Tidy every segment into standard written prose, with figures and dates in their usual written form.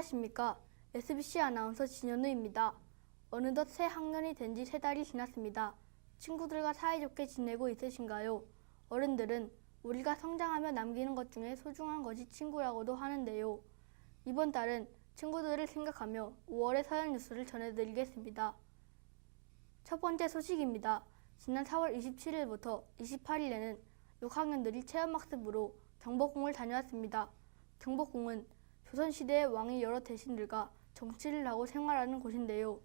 안녕하십니까. SBC 아나운서 진현우입니다. 어느덧 새 학년이 된 지 3달이 지났습니다. 친구들과 사이좋게 지내고 있으신가요? 어른들은 우리가 성장하며 남기는 것 중에 소중한 것이 친구라고도 하는데요. 이번 달은 친구들을 생각하며 5월의 서연 뉴스를 전해드리겠습니다. 첫 번째 소식입니다. 지난 4월 27일부터 28일에는 6학년들이 체험학습으로 경복궁을 다녀왔습니다. 경복궁은 조선시대의 왕이 여러 대신들과 정치를 하고 생활하는 곳인데요.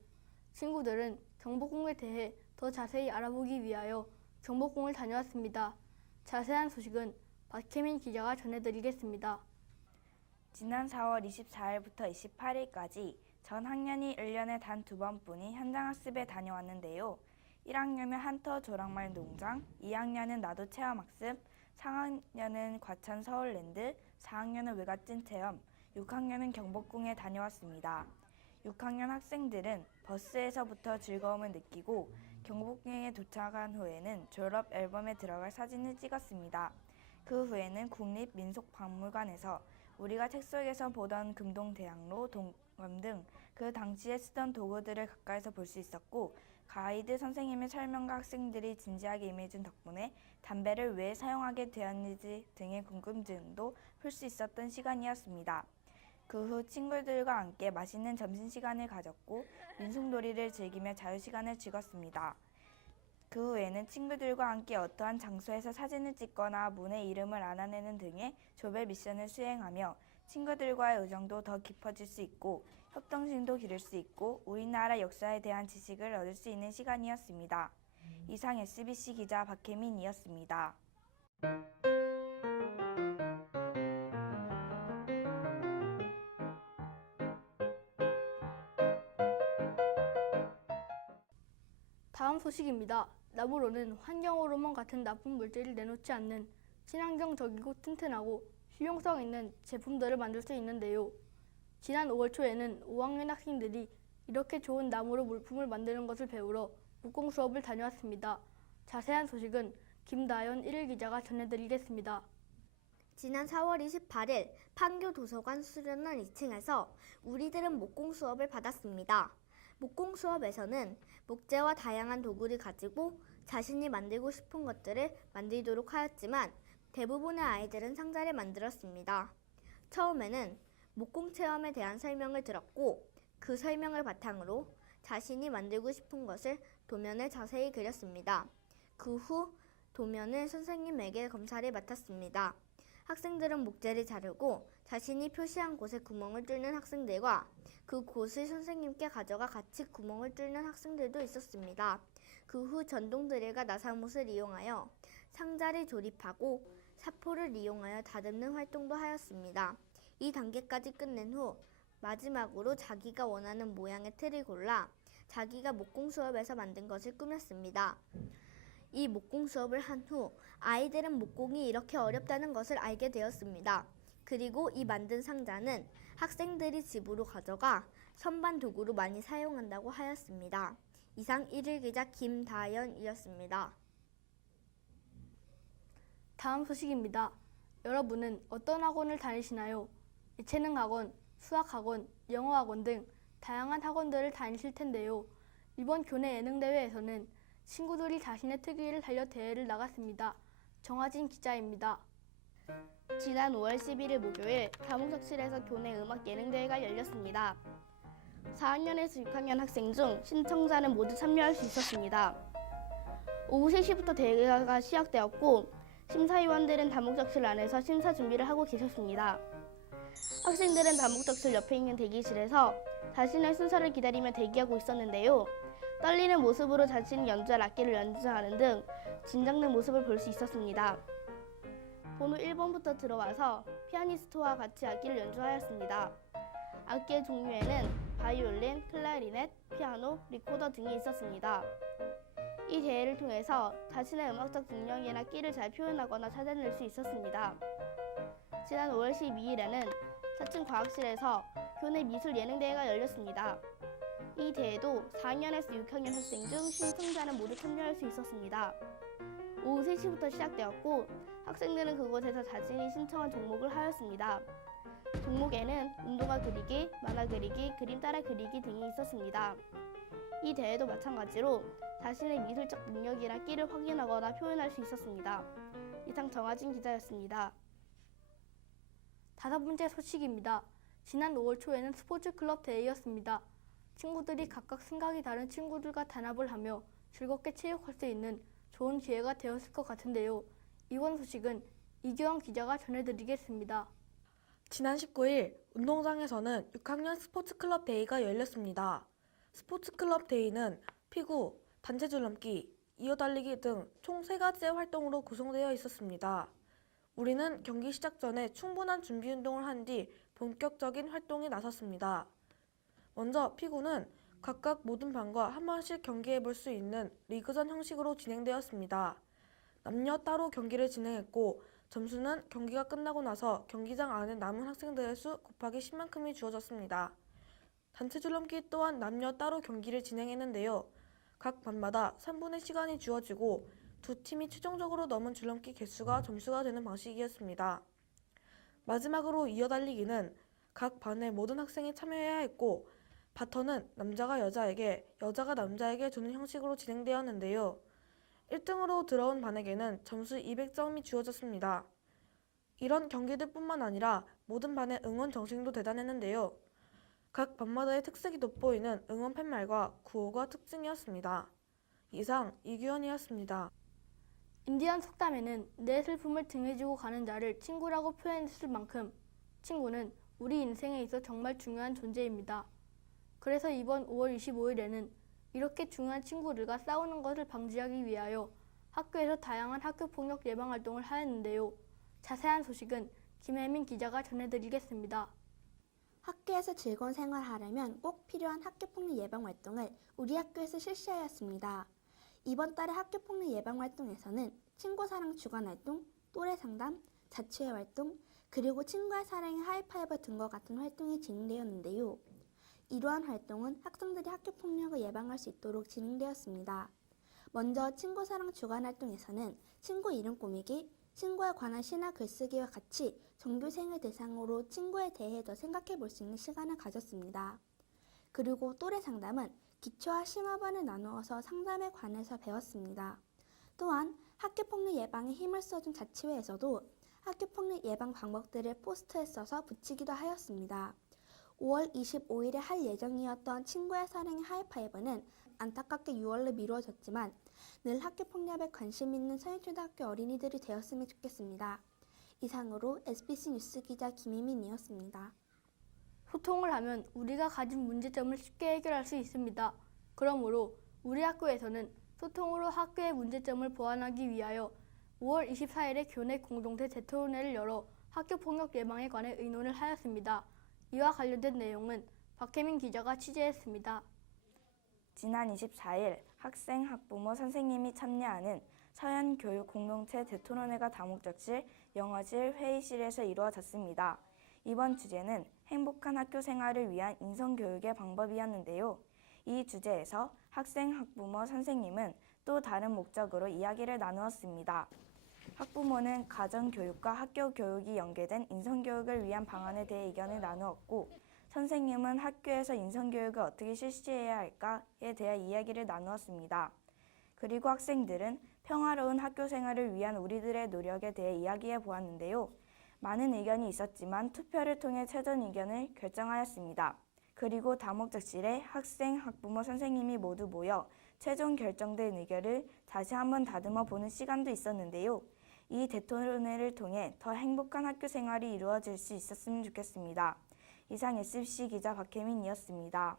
친구들은 경복궁에 대해 더 자세히 알아보기 위하여 경복궁을 다녀왔습니다. 자세한 소식은 박혜민 기자가 전해드리겠습니다. 지난 4월 24일부터 28일까지 전 학년이 1년에 단 2번뿐이 현장학습에 다녀왔는데요. 1학년은 한터 조랑말 농장, 2학년은 나도 체험학습, 3학년은 과천 서울랜드, 4학년은 외갓집 체험, 6학년은 경복궁에 다녀왔습니다. 6학년 학생들은 버스에서부터 즐거움을 느끼고 경복궁에 도착한 후에는 졸업 앨범에 들어갈 사진을 찍었습니다. 그 후에는 국립민속박물관에서 우리가 책 속에서 보던 금동대학로, 동검 등 그 당시에 쓰던 도구들을 가까이서 볼 수 있었고, 가이드 선생님의 설명과 학생들이 진지하게 임해준 덕분에 담배를 왜 사용하게 되었는지 등의 궁금증도 풀 수 있었던 시간이었습니다. 그 후 친구들과 함께 맛있는 점심시간을 가졌고 민속놀이를 즐기며 자유시간을 즐겼습니다. 그 후에는 친구들과 함께 어떠한 장소에서 사진을 찍거나 문의 이름을 알아내는 등의 조별 미션을 수행하며 친구들과의 우정도 더 깊어질 수 있고 협동심도 기를 수 있고 우리나라 역사에 대한 지식을 얻을 수 있는 시간이었습니다. 이상 SBC 기자 박혜민이었습니다. 다음 소식입니다. 나무로는 환경 호르몬 같은 나쁜 물질을 내놓지 않는 친환경적이고 튼튼하고 실용성 있는 제품들을 만들 수 있는데요. 지난 5월 초에는 5학년 학생들이 이렇게 좋은 나무로 물품을 만드는 것을 배우러 목공 수업을 다녀왔습니다. 자세한 소식은 김다연 1일 기자가 전해드리겠습니다. 지난 4월 28일 판교 도서관 수련원 2층에서 우리들은 목공 수업을 받았습니다. 목공 수업에서는 목재와 다양한 도구를 가지고 자신이 만들고 싶은 것들을 만들도록 하였지만 대부분의 아이들은 상자를 만들었습니다. 처음에는 목공 체험에 대한 설명을 들었고 그 설명을 바탕으로 자신이 만들고 싶은 것을 도면에 자세히 그렸습니다. 그 후 도면을 선생님에게 검사를 맡았습니다. 학생들은 목재를 자르고 자신이 표시한 곳에 구멍을 뚫는 학생들과 그 곳을 선생님께 가져가 같이 구멍을 뚫는 학생들도 있었습니다. 그 후 전동 드릴과 나사못을 이용하여 상자를 조립하고 사포를 이용하여 다듬는 활동도 하였습니다. 이 단계까지 끝낸 후 마지막으로 자기가 원하는 모양의 틀을 골라 자기가 목공 수업에서 만든 것을 꾸몄습니다. 이 목공 수업을 한 후 아이들은 목공이 이렇게 어렵다는 것을 알게 되었습니다. 그리고 이 만든 상자는 학생들이 집으로 가져가 선반 도구로 많이 사용한다고 하였습니다. 이상 1일 기자 김다연이었습니다. 다음 소식입니다. 여러분은 어떤 학원을 다니시나요? 예체능 학원, 수학 학원, 영어 학원 등 다양한 학원들을 다니실 텐데요. 이번 교내 예능대회에서는 친구들이 자신의 특기를 살려 대회를 나갔습니다. 정하진 기자입니다. 지난 5월 11일 목요일 다목적실에서 교내 음악 예능대회가 열렸습니다. 4학년에서 6학년 학생 중 신청자는 모두 참여할 수 있었습니다. 오후 3시부터 대회가 시작되었고 심사위원들은 다목적실 안에서 심사 준비를 하고 계셨습니다. 학생들은 다목적실 옆에 있는 대기실에서 자신의 순서를 기다리며 대기하고 있었는데요. 떨리는 모습으로 자신이 연주할 악기를 연주하는 등 긴장된 모습을 볼 수 있었습니다. 번호 1번부터 들어와서 피아니스트와 같이 악기를 연주하였습니다. 악기의 종류에는 바이올린, 클라리넷, 피아노, 리코더 등이 있었습니다. 이 대회를 통해서 자신의 음악적 능력이나 끼를 잘 표현하거나 찾아낼 수 있었습니다. 지난 5월 12일에는 4층 과학실에서 교내 미술 예능대회가 열렸습니다. 이 대회도 4학년에서 6학년 학생 중 신청자는 모두 참여할 수 있었습니다. 오후 3시부터 시작되었고 학생들은 그곳에서 자신이 신청한 종목을 하였습니다. 종목에는 운동화 그리기, 만화 그리기, 그림 따라 그리기 등이 있었습니다. 이 대회도 마찬가지로 자신의 미술적 능력이나 끼를 확인하거나 표현할 수 있었습니다. 이상 정아진 기자였습니다. 5번째 소식입니다. 지난 5월 초에는 스포츠 클럽 대회였습니다. 친구들이 각각 생각이 다른 친구들과 단합을 하며 즐겁게 체육할 수 있는 좋은 기회가 되었을 것 같은데요. 이번 소식은 이규영 기자가 전해드리겠습니다. 지난 19일 운동장에서는 6학년 스포츠클럽 대회가 열렸습니다. 스포츠클럽 대회는 피구, 단체 줄넘기, 이어달리기 등 총 3가지의 활동으로 구성되어 있었습니다. 우리는 경기 시작 전에 충분한 준비 운동을 한 뒤 본격적인 활동에 나섰습니다. 먼저 피구는 각각 모든 반과 한 번씩 경기해 볼 수 있는 리그전 형식으로 진행되었습니다. 남녀 따로 경기를 진행했고 점수는 경기가 끝나고 나서 경기장 안에 남은 학생들의 수 곱하기 10만큼이 주어졌습니다. 단체 줄넘기 또한 남녀 따로 경기를 진행했는데요. 각 반마다 3분의 시간이 주어지고 두 팀이 최종적으로 넘은 줄넘기 개수가 점수가 되는 방식이었습니다. 마지막으로 이어달리기는 각 반의 모든 학생이 참여해야 했고 바턴은 남자가 여자에게, 여자가 남자에게 주는 형식으로 진행되었는데요. 1등으로 들어온 반에게는 점수 200점이 주어졌습니다. 이런 경기들뿐만 아니라 모든 반의 응원 정신도 대단했는데요. 각 반마다의 특색이 돋보이는 응원 팻말과 구호가 특징이었습니다. 이상 이규현이었습니다. 인디언 속담에는 내 슬픔을 등에 지고 가는 자를 친구라고 표현했을 만큼 친구는 우리 인생에 있어 정말 중요한 존재입니다. 그래서 이번 5월 25일에는 이렇게 중요한 친구들과 싸우는 것을 방지하기 위하여 학교에서 다양한 학교폭력 예방 활동을 하였는데요. 자세한 소식은 김혜민 기자가 전해드리겠습니다. 학교에서 즐거운 생활하려면 꼭 필요한 학교폭력 예방 활동을 우리 학교에서 실시하였습니다. 이번 달의 학교폭력 예방 활동에서는 친구사랑 주간 활동, 또래 상담, 자치회 활동, 그리고 친구의 사랑의 하이파이브 등과 같은 활동이 진행되었는데요. 이러한 활동은 학생들이 학교폭력을 예방할 수 있도록 진행되었습니다. 먼저 친구사랑 주간 활동에서는 친구 이름 꾸미기, 친구에 관한 시나 글쓰기와 같이 전교생을 대상으로 친구에 대해 더 생각해 볼 수 있는 시간을 가졌습니다. 그리고 또래 상담은 기초와 심화반을 나누어서 상담에 관해서 배웠습니다. 또한 학교폭력 예방에 힘을 써준 자치회에서도 학교폭력 예방 방법들을 포스터에 써서 붙이기도 하였습니다. 5월 25일에 할 예정이었던 친구의 사랑의 하이파이브는 안타깝게 6월로 미루어졌지만 늘 학교폭력에 관심 있는 서울초등학교 어린이들이 되었으면 좋겠습니다. 이상으로 SBC 뉴스 기자 김희민이었습니다. 소통을 하면 우리가 가진 문제점을 쉽게 해결할 수 있습니다. 그러므로 우리 학교에서는 소통으로 학교의 문제점을 보완하기 위하여 5월 24일에 교내 공동대 대토론회를 열어 학교폭력 예방에 관해 의논을 하였습니다. 이와 관련된 내용은 박혜민 기자가 취재했습니다. 지난 24일 학생, 학부모, 선생님이 참여하는 서현교육 공동체 대토론회가 다목적실 영어실 회의실에서 이루어졌습니다. 이번 주제는 행복한 학교 생활을 위한 인성교육의 방법이었는데요. 이 주제에서 학생, 학부모, 선생님은 또 다른 목적으로 이야기를 나누었습니다. 학부모는 가정교육과 학교교육이 연계된 인성교육을 위한 방안에 대해 의견을 나누었고 선생님은 학교에서 인성교육을 어떻게 실시해야 할까에 대한 이야기를 나누었습니다. 그리고 학생들은 평화로운 학교 생활을 위한 우리들의 노력에 대해 이야기해 보았는데요. 많은 의견이 있었지만 투표를 통해 최종 의견을 결정하였습니다. 그리고 다목적실에 학생, 학부모, 선생님이 모두 모여 최종 결정된 의견을 다시 한번 다듬어 보는 시간도 있었는데요. 이 대토론회를 통해 더 행복한 학교 생활이 이루어질 수 있었으면 좋겠습니다. 이상 SBC 기자 박혜민이었습니다.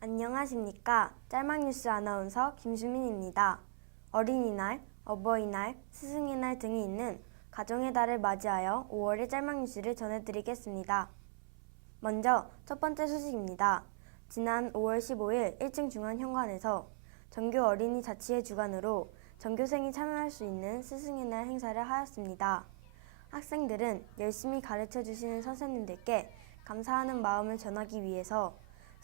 안녕하십니까. 짤막뉴스 아나운서 김수민입니다. 어린이날, 어버이날, 스승의 날 등이 있는 가정의 달을 맞이하여 5월의 짤막뉴스를 전해드리겠습니다. 먼저 첫 번째 소식입니다. 지난 5월 15일 1층 중앙현관에서 전교 어린이 자치회 주관으로 전교생이 참여할 수 있는 스승의 날 행사를 하였습니다. 학생들은 열심히 가르쳐 주시는 선생님들께 감사하는 마음을 전하기 위해서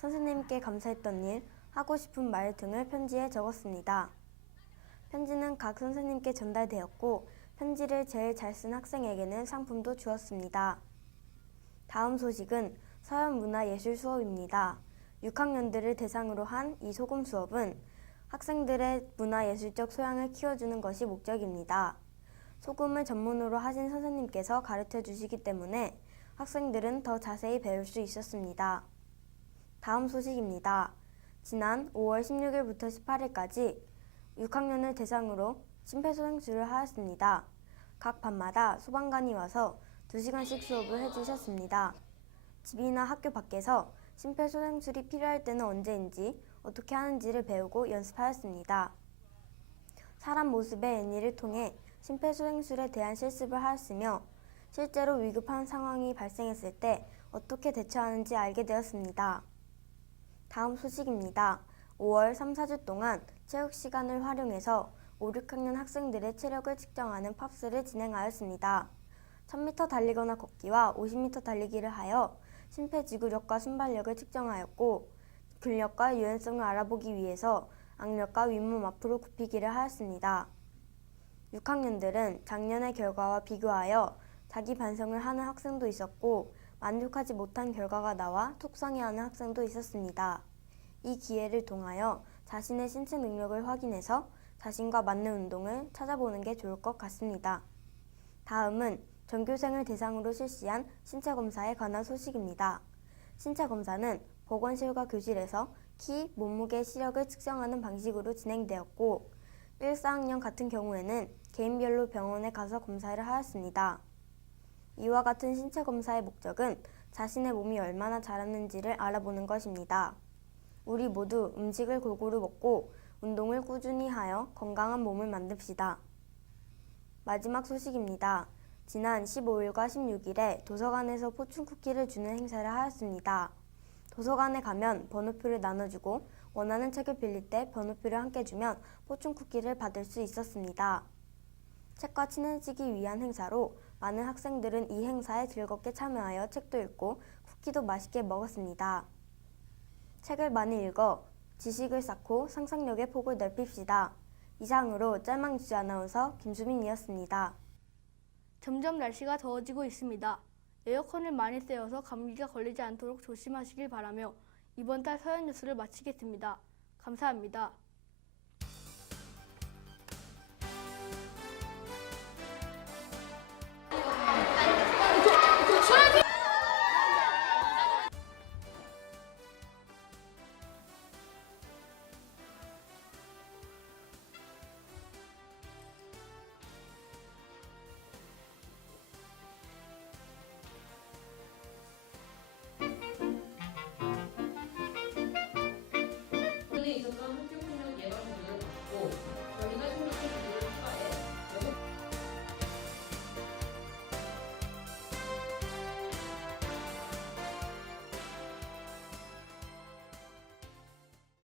선생님께 감사했던 일, 하고 싶은 말 등을 편지에 적었습니다. 편지는 각 선생님께 전달되었고 편지를 제일 잘 쓴 학생에게는 상품도 주었습니다. 다음 소식은 서현문화예술 수업입니다. 6학년들을 대상으로 한 이 소금 수업은 학생들의 문화예술적 소양을 키워주는 것이 목적입니다. 소금을 전문으로 하신 선생님께서 가르쳐 주시기 때문에 학생들은 더 자세히 배울 수 있었습니다. 다음 소식입니다. 지난 5월 16일부터 18일까지 6학년을 대상으로 심폐소생술을 하였습니다. 각 반마다 소방관이 와서 2시간씩 수업을 해주셨습니다. 집이나 학교 밖에서 심폐소생술이 필요할 때는 언제인지 어떻게 하는지를 배우고 연습하였습니다. 사람 모습의 애니를 통해 심폐소생술에 대한 실습을 하였으며 실제로 위급한 상황이 발생했을 때 어떻게 대처하는지 알게 되었습니다. 다음 소식입니다. 5월 3, 4주 동안 체육 시간을 활용해서 5, 6학년 학생들의 체력을 측정하는 팝스를 진행하였습니다. 1000m 달리거나 걷기와 50m 달리기를 하여 심폐지구력과 순발력을 측정하였고 근력과 유연성을 알아보기 위해서 악력과 윗몸 앞으로 굽히기를 하였습니다. 6학년들은 작년의 결과와 비교하여 자기 반성을 하는 학생도 있었고 만족하지 못한 결과가 나와 속상해하는 학생도 있었습니다. 이 기회를 통하여 자신의 신체 능력을 확인해서 자신과 맞는 운동을 찾아보는 게 좋을 것 같습니다. 다음은 전교생을 대상으로 실시한 신체검사에 관한 소식입니다. 신체검사는 보건실과 교실에서 키, 몸무게, 시력을 측정하는 방식으로 진행되었고 1, 4학년 같은 경우에는 개인별로 병원에 가서 검사를 하였습니다. 이와 같은 신체검사의 목적은 자신의 몸이 얼마나 자랐는지를 알아보는 것입니다. 우리 모두 음식을 골고루 먹고 운동을 꾸준히 하여 건강한 몸을 만듭시다. 마지막 소식입니다. 지난 15일과 16일에 도서관에서 포춘 쿠키를 주는 행사를 하였습니다. 도서관에 가면 번호표를 나눠주고 원하는 책을 빌릴 때 번호표를 함께 주면 포춘 쿠키를 받을 수 있었습니다. 책과 친해지기 위한 행사로 많은 학생들은 이 행사에 즐겁게 참여하여 책도 읽고 쿠키도 맛있게 먹었습니다. 책을 많이 읽어 지식을 쌓고 상상력의 폭을 넓힙시다. 이상으로 짤막뉴스 아나운서 김수민이었습니다. 점점 날씨가 더워지고 있습니다. 에어컨을 많이 쐬어서 감기가 걸리지 않도록 조심하시길 바라며 이번 달 서현 뉴스를 마치겠습니다. 감사합니다.